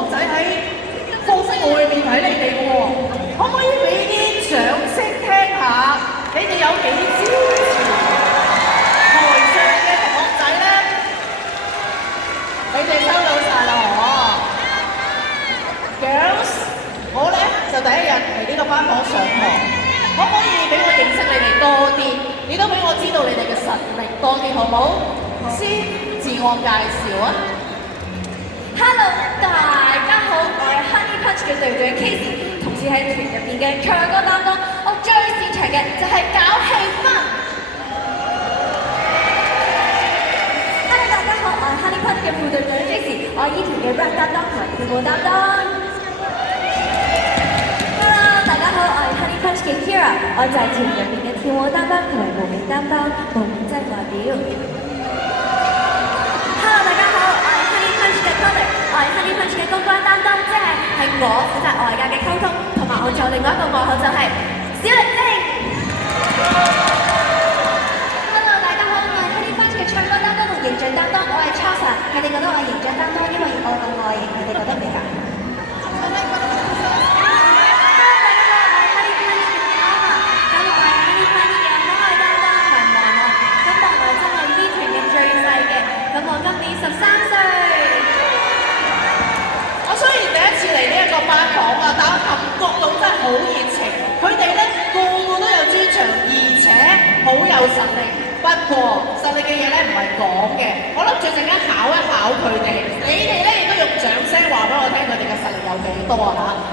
學仔喺課室外面睇你哋嘅喎，可唔可以俾啲掌聲聽下？你哋有幾支持台上嘅同學仔咧？你哋收到晒啦，嗬 ？Girls，我咧就第一日嚟呢個班房上堂，可唔可以俾我認識你哋多啲？你都俾我知道你哋嘅實力多啲，好唔好？先自我介紹啊！ Hello， 大家好，我係 Honey Punch 嘅隊長 Casey， 同時喺團入邊嘅唱歌擔當。我最擅長嘅就係搞氣氛。Hello， 大家好，我係 Honey Punch 嘅副隊長 Casey， 我係依團嘅 rap 擔當同埋跳舞擔當。Hello， 大家好，我係 Honey Punch 嘅 Kira， 我就係團入邊嘅跳舞擔當同埋無名擔當，無名真代表。我係 Honey Punch 嘅公關擔當，即係我負責外界嘅溝通，同埋我仲有另外一個外號就係小靈精。Hello， 大家好，我係 Honey Punch 嘅唱歌擔當同形象擔當，我係 Charles， 佢哋覺得我係形象擔當，因為我個外形佢哋覺得唔係㗎。Hello， 大家好，我係 Honey Punch 嘅 Alma， 咁我係 Honey Punch 嘅可愛擔當同埋望愛，咁望愛真係呢團嘅最細嘅，咁我今年13歲。雖然第一次嚟呢一個班房啊，但我感覺到真係好熱情。佢哋咧個個都有專長，而且好有實力。不過實力嘅嘢咧唔係講嘅，我諗住陣間考一考佢哋。你哋咧亦都用掌聲話俾我聽，佢哋嘅實力有幾多啊嚇！